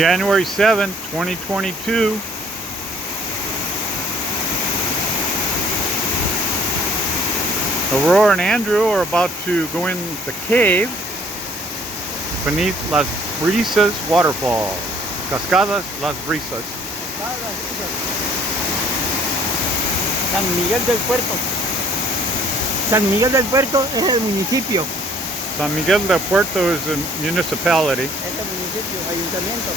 January 7th, 2022. Aurora and Andrew are about to go in the cave beneath Las Brisas waterfall. Cascadas, Las Brisas. San Miguel del Puerto. San Miguel del Puerto es el municipio. San Miguel del Puerto is a municipality. Es el municipio, ayuntamiento.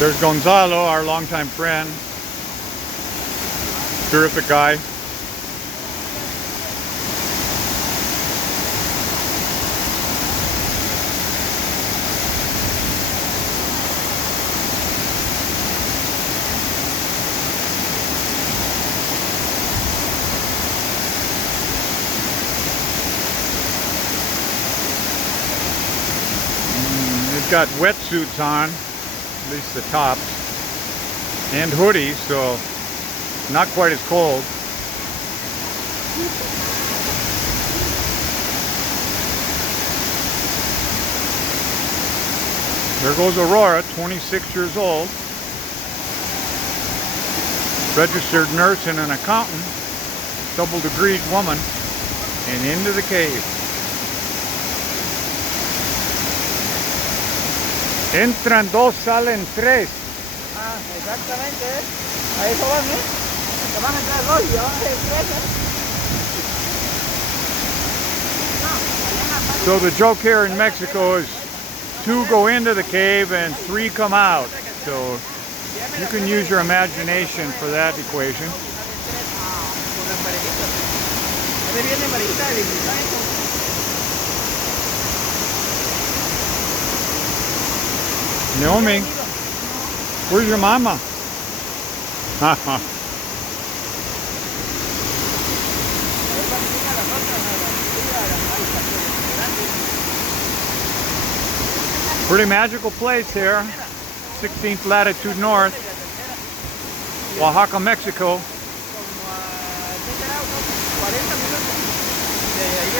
There's Gonzalo, our longtime friend. Terrific guy. They've got wetsuits on, at least the tops, and hoodies, so not quite as cold. There goes Aurora, 26 years old, registered nurse and an accountant, double-degreed woman, and into the cave. Entran dos, salen tres. Ah, exactamente. A eso van, ¿eh? Que van a entrar dos y van a ser tres. So the joke here in Mexico is 2 go into the cave and 3 come out. So you can use your imagination for that equation. Naomi, where's your mama? Pretty magical place here, 16th latitude north, Oaxaca, Mexico.